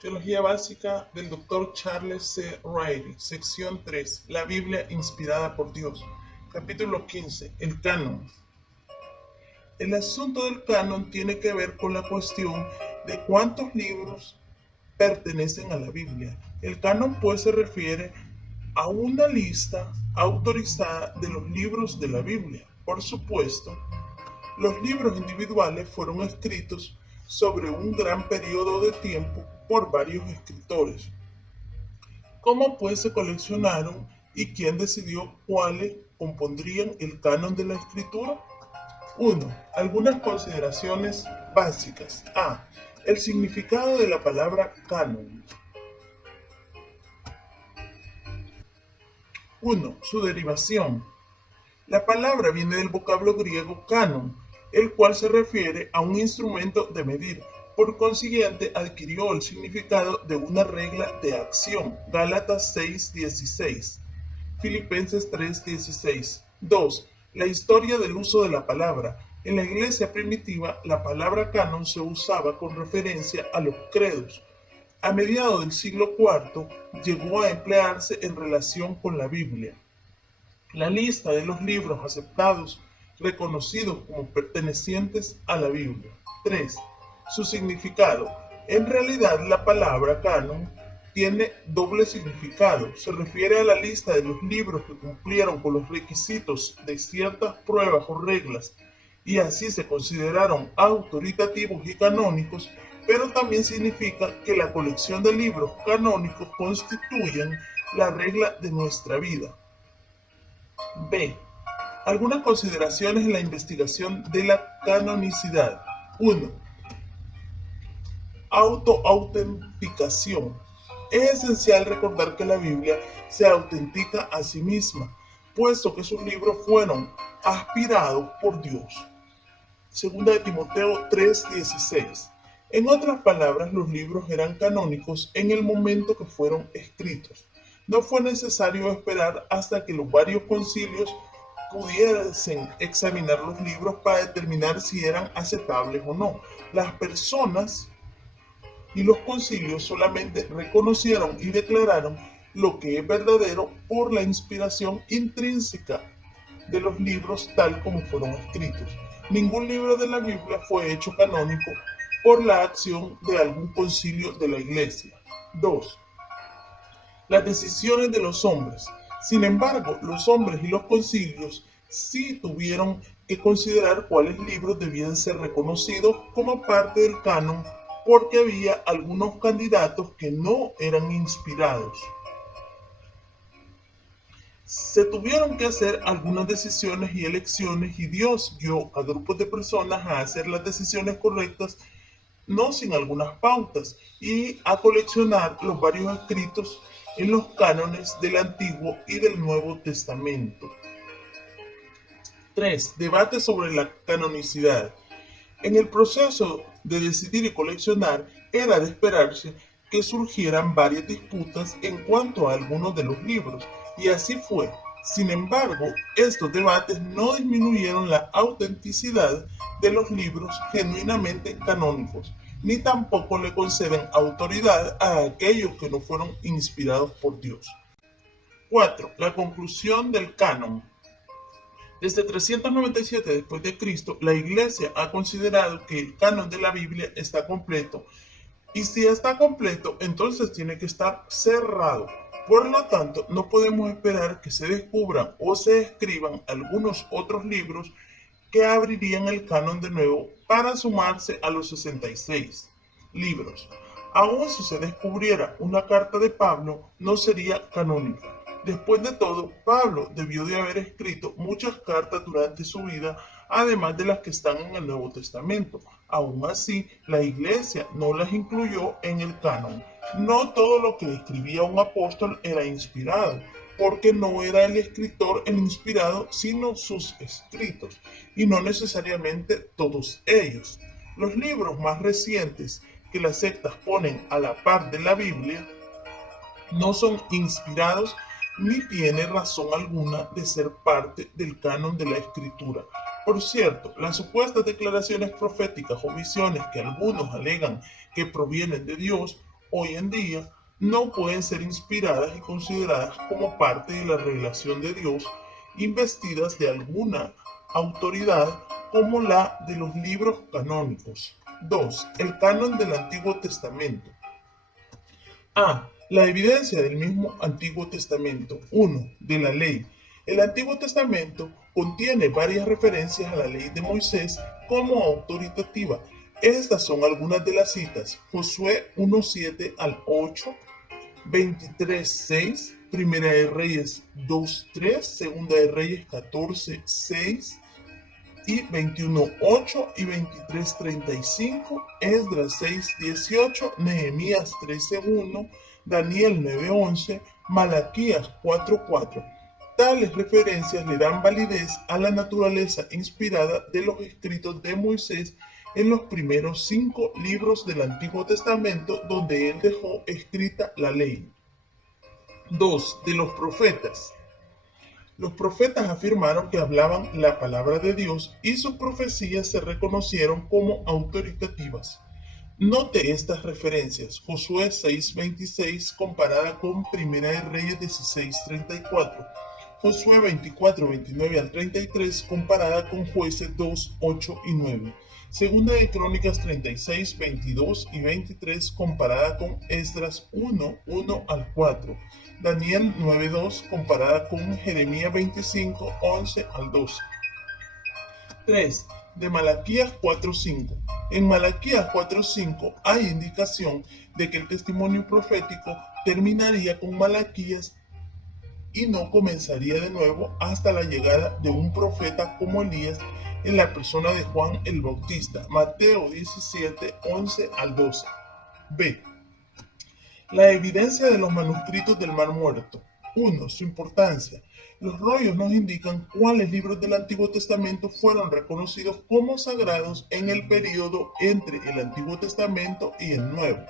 Teología básica del Dr. Charles C. Riley, sección 3, la Biblia inspirada por Dios. Capítulo 15, el canon. El asunto del canon tiene que ver con la cuestión de cuántos libros pertenecen a la Biblia. El canon pues se refiere a una lista autorizada de los libros de la Biblia. Por supuesto, los libros individuales fueron escritos sobre un gran periodo de tiempo por varios escritores. ¿Cómo pues se coleccionaron y quién decidió cuáles compondrían el canon de la escritura? 1. Algunas consideraciones básicas. A. El significado de la palabra canon. 1. Su derivación. La palabra viene del vocablo griego canon, el cual se refiere a un instrumento de medir. Por consiguiente, adquirió el significado de una regla de acción. Gálatas 6:16. Filipenses 3:16. 2. La historia del uso de la palabra. En la iglesia primitiva, la palabra canon se usaba con referencia a los credos. A mediados del siglo IV, llegó a emplearse en relación con la Biblia. La lista de los libros aceptados reconocidos como pertenecientes a la Biblia. 3. Su significado. En realidad, la palabra canon tiene doble significado. Se refiere a la lista de los libros que cumplieron con los requisitos de ciertas pruebas o reglas y así se consideraron autoritativos y canónicos, pero también significa que la colección de libros canónicos constituyen la regla de nuestra vida. B. Algunas consideraciones en la investigación de la canonicidad. 1. Autoautenticación. Es esencial recordar que la Biblia se autentica a sí misma, puesto que sus libros fueron aspirados por Dios. 2 de Timoteo 3:16. En otras palabras, los libros eran canónicos en el momento que fueron escritos. No fue necesario esperar hasta que los varios concilios pudiesen examinar los libros para determinar si eran aceptables o no. Las personas y los concilios solamente reconocieron y declararon lo que es verdadero por la inspiración intrínseca de los libros tal como fueron escritos. Ningún libro de la Biblia fue hecho canónico por la acción de algún concilio de la Iglesia. 2. Las decisiones de los hombres. Sin embargo, los hombres y los concilios sí tuvieron que considerar cuáles libros debían ser reconocidos como parte del canon porque había algunos candidatos que no eran inspirados. Se tuvieron que hacer algunas decisiones y elecciones y Dios guió a grupos de personas a hacer las decisiones correctas, no sin algunas pautas, y a coleccionar los varios escritos en los cánones del Antiguo y del Nuevo Testamento. 3. Debate sobre la canonicidad. En el proceso de decidir y coleccionar era de esperarse que surgieran varias disputas en cuanto a algunos de los libros, y así fue. Sin embargo, estos debates no disminuyeron la autenticidad de los libros genuinamente canónicos, ni tampoco le conceden autoridad a aquellos que no fueron inspirados por Dios. 4. La conclusión del canon. Desde 397 después de Cristo, la Iglesia ha considerado que el canon de la Biblia está completo, y si está completo, entonces tiene que estar cerrado. Por lo tanto, no podemos esperar que se descubran o se escriban algunos otros libros que abrirían el canon de nuevo para sumarse a los 66 libros. Aun si se descubriera una carta de Pablo, no sería canónica. Después de todo, Pablo debió de haber escrito muchas cartas durante su vida, además de las que están en el Nuevo Testamento. Aún así, la Iglesia no las incluyó en el canon. No todo lo que escribía un apóstol era inspirado, porque no era el escritor el inspirado, sino sus escritos, y no necesariamente todos ellos. Los libros más recientes que las sectas ponen a la par de la Biblia no son inspirados ni tiene razón alguna de ser parte del canon de la escritura. Por cierto, las supuestas declaraciones proféticas o visiones que algunos alegan que provienen de Dios hoy en día no pueden ser inspiradas y consideradas como parte de la revelación de Dios, investidas de alguna autoridad como la de los libros canónicos. 2. El canon del Antiguo Testamento. A. La evidencia del mismo Antiguo Testamento. 1. De la ley. El Antiguo Testamento contiene varias referencias a la ley de Moisés como autoritativa. Estas son algunas de las citas: Josué 1:7 al 8, 23:6, Primera de Reyes 2:3, Segunda de Reyes 14:6 y 21:8 y 23:35, Esdras 6:18, Nehemías 13:1, Daniel 9:11, Malaquías 4:4. Tales referencias le dan validez a la naturaleza inspirada de los escritos de Moisés en los primeros 5 libros del Antiguo Testamento, donde él dejó escrita la ley. 2. De los profetas. Los profetas afirmaron que hablaban la palabra de Dios y sus profecías se reconocieron como autoritativas. Note estas referencias: Josué 6:26 comparada con Primera de Reyes 16:34, Josué 24:29 al 33 comparada con Jueces 2:8 y 9, Segunda de Crónicas 36, 22 y 23 comparada con Esdras 1:1 al 4, Daniel 9:2 comparada con Jeremías 25, 11 al 12. 3. De Malaquías 4:5. En Malaquías 4:5 hay indicación de que el testimonio profético terminaría con Malaquías y no comenzaría de nuevo hasta la llegada de un profeta como Elías en la persona de Juan el Bautista. Mateo 17, 11 al 12. B. La evidencia de los manuscritos del Mar Muerto. 1. Su importancia. Los rollos nos indican cuáles libros del Antiguo Testamento fueron reconocidos como sagrados en el período entre el Antiguo Testamento y el Nuevo.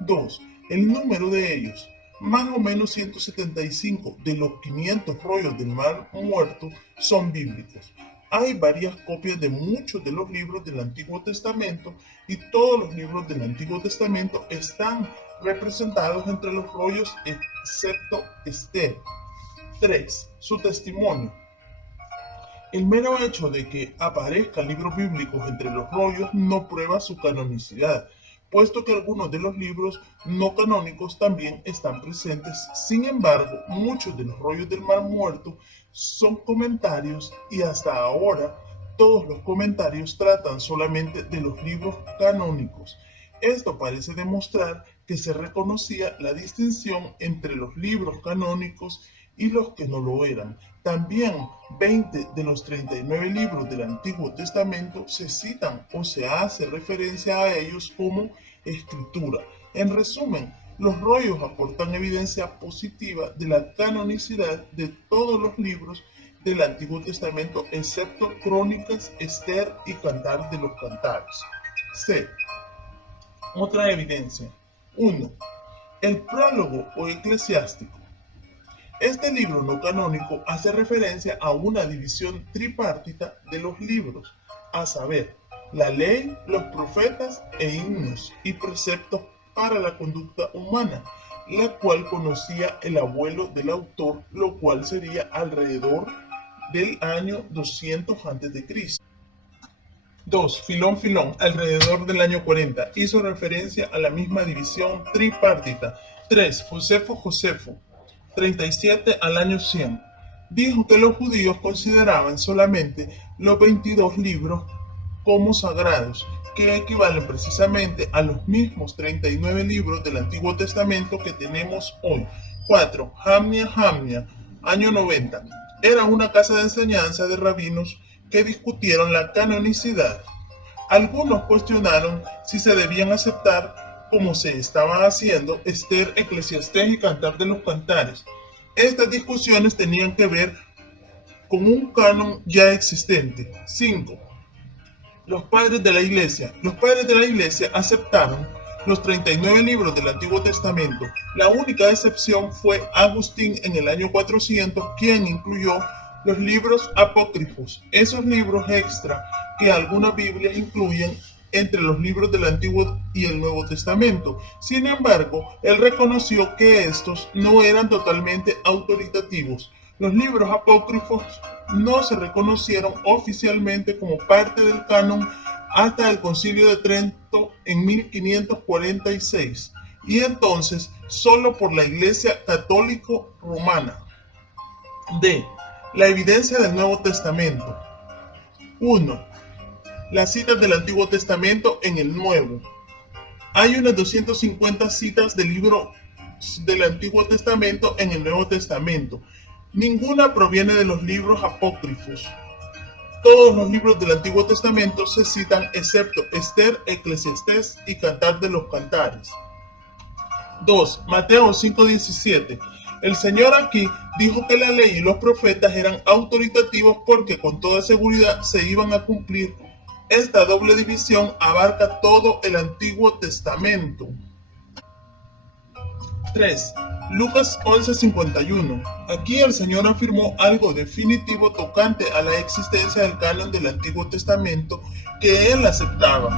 2. El número de ellos. Más o menos 175 de los 500 rollos del Mar Muerto son bíblicos. Hay varias copias de muchos de los libros del Antiguo Testamento y todos los libros del Antiguo Testamento están representados entre los rollos excepto Esther. 3. Su testimonio. El mero hecho de que aparezcan libros bíblicos entre los rollos no prueba su canonicidad, puesto que algunos de los libros no canónicos también están presentes. Sin embargo, muchos de los rollos del Mar Muerto son comentarios y hasta ahora todos los comentarios tratan solamente de los libros canónicos. Esto parece demostrar que se reconocía la distinción entre los libros canónicos y los que no lo eran. También 20 de los 39 libros del Antiguo Testamento se citan o se hace referencia a ellos como escritura. En resumen, los rollos aportan evidencia positiva de la canonicidad de todos los libros del Antiguo Testamento excepto Crónicas, Esther y Cantar de los Cantares. C. Otra evidencia. 1. El prólogo o eclesiástico. Este libro no canónico hace referencia a una división tripartita de los libros, a saber, la ley, los profetas e himnos y preceptos para la conducta humana, la cual conocía el abuelo del autor, lo cual sería alrededor del año 200 a.C. 2. Filón, alrededor del año 40, hizo referencia a la misma división tripartita. 3. Josefo, 37 al año 100, dijo que los judíos consideraban solamente los 22 libros como sagrados, que equivalen precisamente a los mismos 39 libros del Antiguo Testamento que tenemos hoy. 4. Jamnia, año 90. Era una casa de enseñanza de rabinos que discutieron la canonicidad. Algunos cuestionaron si se debían aceptar, como se estaba haciendo, Esther, Eclesiastés y Cantar de los Cantares. Estas discusiones tenían que ver con un canon ya existente. 5. Los padres de la Iglesia. Los padres de la Iglesia aceptaron los 39 libros del Antiguo Testamento. La única excepción fue Agustín en el año 400, quien incluyó los libros apócrifos, esos libros extra que algunas Biblias incluyen entre los libros del Antiguo y el Nuevo Testamento. Sin embargo, él reconoció que estos no eran totalmente autoritativos. Los libros apócrifos no se reconocieron oficialmente como parte del canon hasta el Concilio de Trento en 1546, y entonces solo por la Iglesia Católico Romana. D. La evidencia del Nuevo Testamento. 1. Las citas del Antiguo Testamento en el Nuevo. Hay unas 250 citas del libro del Antiguo Testamento en el Nuevo Testamento. Ninguna proviene de los libros apócrifos. Todos los libros del Antiguo Testamento se citan excepto Esther, Eclesiastés y Cantar de los Cantares. 2. Mateo 5:17. El Señor aquí dijo que la ley y los profetas eran autoritativos porque con toda seguridad se iban a cumplir. Esta doble división abarca todo el Antiguo Testamento. 3. Lucas 11:51. Aquí el Señor afirmó algo definitivo tocante a la existencia del canon del Antiguo Testamento que él aceptaba.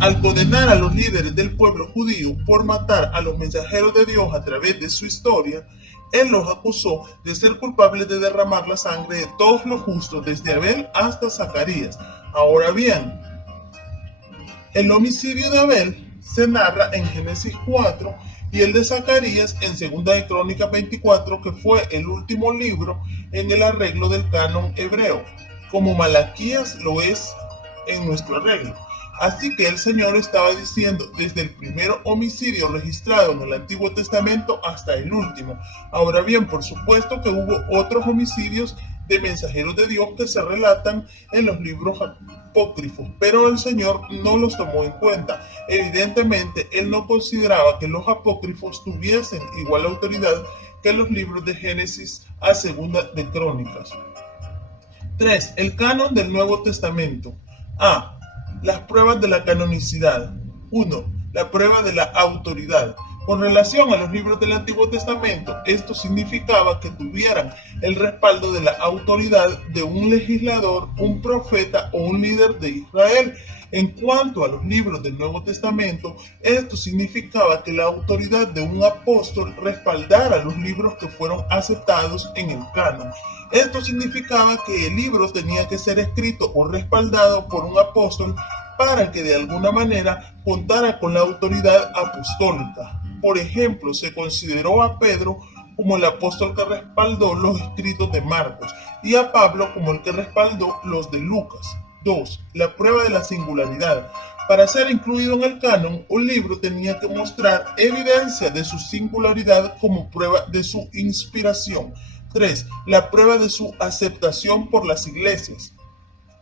Al condenar a los líderes del pueblo judío por matar a los mensajeros de Dios a través de su historia, él los acusó de ser culpables de derramar la sangre de todos los justos, desde Abel hasta Zacarías. Ahora bien, el homicidio de Abel se narra en Génesis 4 y el de Zacarías en 2 de Crónicas 24, que fue el último libro en el arreglo del canon hebreo, como Malaquías lo es en nuestro arreglo. Así que el Señor estaba diciendo desde el primer homicidio registrado en el Antiguo Testamento hasta el último. Ahora bien, por supuesto que hubo otros homicidios de mensajeros de Dios que se relatan en los libros apócrifos, pero el Señor no los tomó en cuenta. Evidentemente, él no consideraba que los apócrifos tuviesen igual autoridad que los libros de Génesis a 2 de Crónicas. 3. El canon del Nuevo Testamento. A. Las pruebas de la canonicidad. 1. La prueba de la autoridad. Con relación a los libros del Antiguo Testamento, esto significaba que tuvieran el respaldo de la autoridad de un legislador, un profeta o un líder de Israel. En cuanto a los libros del Nuevo Testamento, esto significaba que la autoridad de un apóstol respaldara los libros que fueron aceptados en el canon. Esto significaba que el libro tenía que ser escrito o respaldado por un apóstol para que de alguna manera contara con la autoridad apostólica. Por ejemplo, se consideró a Pedro como el apóstol que respaldó los escritos de Marcos y a Pablo como el que respaldó los de Lucas. 2. La prueba de la singularidad. Para ser incluido en el canon, un libro tenía que mostrar evidencia de su singularidad como prueba de su inspiración. 3. La prueba de su aceptación por las iglesias.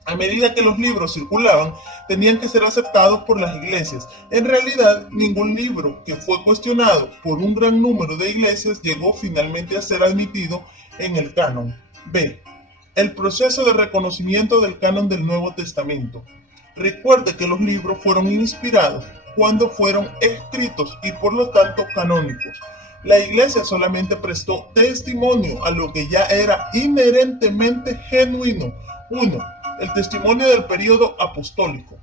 A medida que los libros circulaban, tenían que ser aceptados por las iglesias. En realidad, ningún libro que fue cuestionado por un gran número de iglesias llegó finalmente a ser admitido en el canon. B. El proceso de reconocimiento del canon del Nuevo Testamento. Recuerde que los libros fueron inspirados cuando fueron escritos y por lo tanto canónicos. La iglesia solamente prestó testimonio a lo que ya era inherentemente genuino. 1. El testimonio del período apostólico.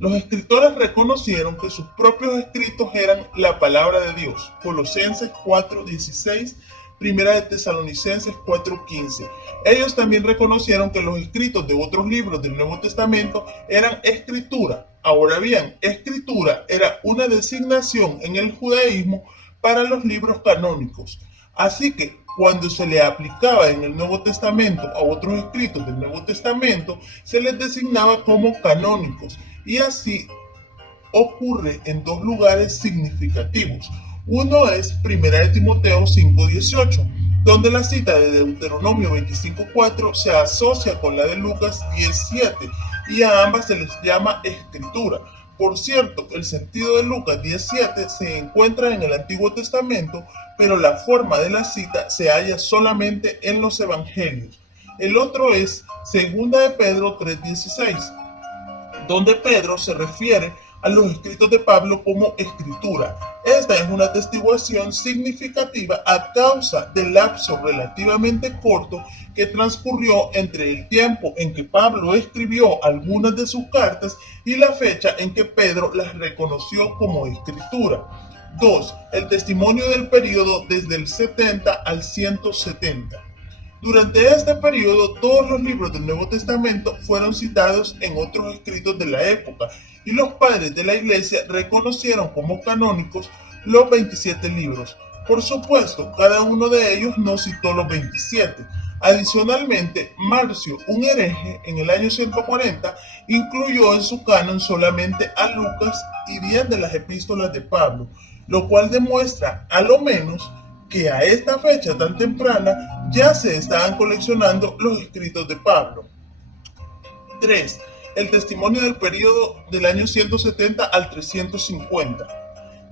Los escritores reconocieron que sus propios escritos eran la palabra de Dios. Colosenses 4:16, Primera de Tesalonicenses 4:15. Ellos también reconocieron que los escritos de otros libros del Nuevo Testamento eran escritura. Ahora bien, escritura era una designación en el judaísmo para los libros canónicos. Así que cuando se le aplicaba en el Nuevo Testamento a otros escritos del Nuevo Testamento, se les designaba como canónicos. Y así ocurre en dos lugares significativos. Uno es 1 de Timoteo 5:18, donde la cita de Deuteronomio 25:4 se asocia con la de Lucas 10:7 y a ambas se les llama escritura. Por cierto, el sentido de Lucas 10:7 se encuentra en el Antiguo Testamento, pero la forma de la cita se halla solamente en los Evangelios. El otro es 2 de Pedro 3:16, donde Pedro se refiere a los escritos de Pablo como escritura. Esta es una atestiguación significativa a causa del lapso relativamente corto que transcurrió entre el tiempo en que Pablo escribió algunas de sus cartas y la fecha en que Pedro las reconoció como escritura. 2. El testimonio del período desde el 70 al 170. Durante este periodo, todos los libros del Nuevo Testamento fueron citados en otros escritos de la época y los padres de la Iglesia reconocieron como canónicos los 27 libros. Por supuesto, cada uno de ellos no citó los 27. Adicionalmente, Marcio, un hereje, en el año 140, incluyó en su canon solamente a Lucas y 10 de las epístolas de Pablo, lo cual demuestra, a lo menos, que a esta fecha tan temprana ya se estaban coleccionando los escritos de Pablo. 3. El testimonio del período del año 170 al 350.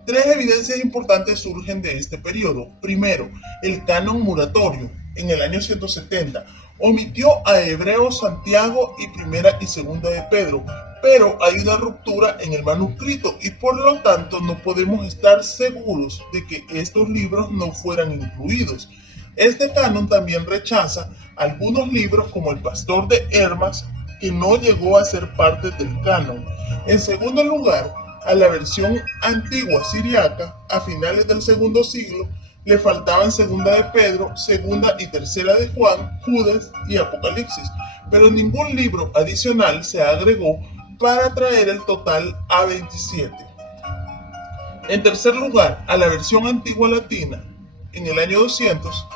Tres evidencias importantes surgen de este periodo. Primero, el canon muratorio, en el año 170, omitió a Hebreos, Santiago y Primera y Segunda de Pedro, pero hay una ruptura en el manuscrito y por lo tanto no podemos estar seguros de que estos libros no fueran incluidos. Este canon también rechaza algunos libros como El Pastor de Hermas, que no llegó a ser parte del canon. En segundo lugar, a la versión antigua siriaca, a finales del segundo siglo, le faltaban Segunda de Pedro, Segunda y Tercera de Juan, Judas y Apocalipsis, pero ningún libro adicional se agregó para traer el total a 27. En tercer lugar, a la versión antigua latina, en el año 200,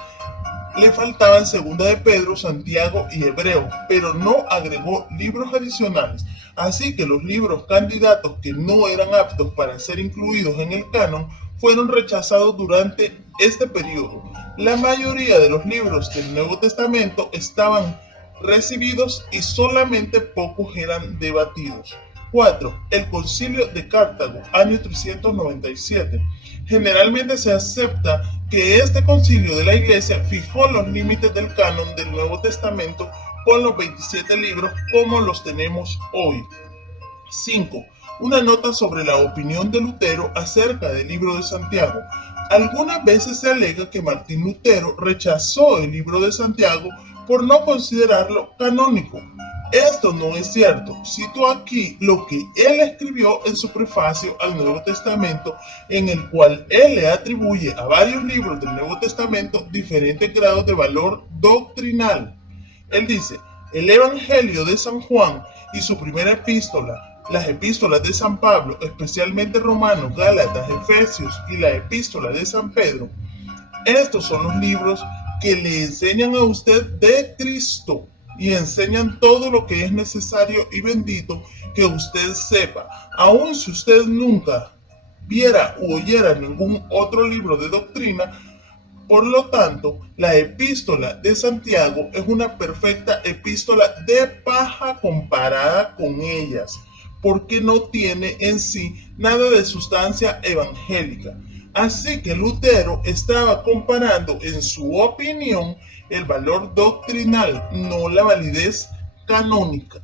le faltaban Segunda de Pedro, Santiago y Hebreo, pero no agregó libros adicionales, así que los libros candidatos que no eran aptos para ser incluidos en el canon fueron rechazados durante este periodo. La mayoría de los libros del Nuevo Testamento estaban recibidos y solamente pocos eran debatidos. 4. El Concilio de Cartago, año 397. Generalmente se acepta que este concilio de la Iglesia fijó los límites del canon del Nuevo Testamento con los 27 libros como los tenemos hoy. 5. Una nota sobre la opinión de Lutero acerca del libro de Santiago. Algunas veces se alega que Martín Lutero rechazó el libro de Santiago por no considerarlo canónico. Esto no es cierto. Cito aquí lo que él escribió en su prefacio al Nuevo Testamento, en el cual él le atribuye a varios libros del Nuevo Testamento diferentes grados de valor doctrinal. Él dice: el Evangelio de San Juan y su primera epístola, las epístolas de San Pablo, especialmente Romanos, Gálatas, Efesios y la epístola de San Pedro. Estos son los libros que le enseñan a usted de Cristo y enseñan todo lo que es necesario y bendito que usted sepa, aun si usted nunca viera u oyera ningún otro libro de doctrina. Por lo tanto, la epístola de Santiago es una perfecta epístola de paja comparada con ellas, porque no tiene en sí nada de sustancia evangélica. Así que Lutero estaba comparando, en su opinión, el valor doctrinal, no la validez canónica.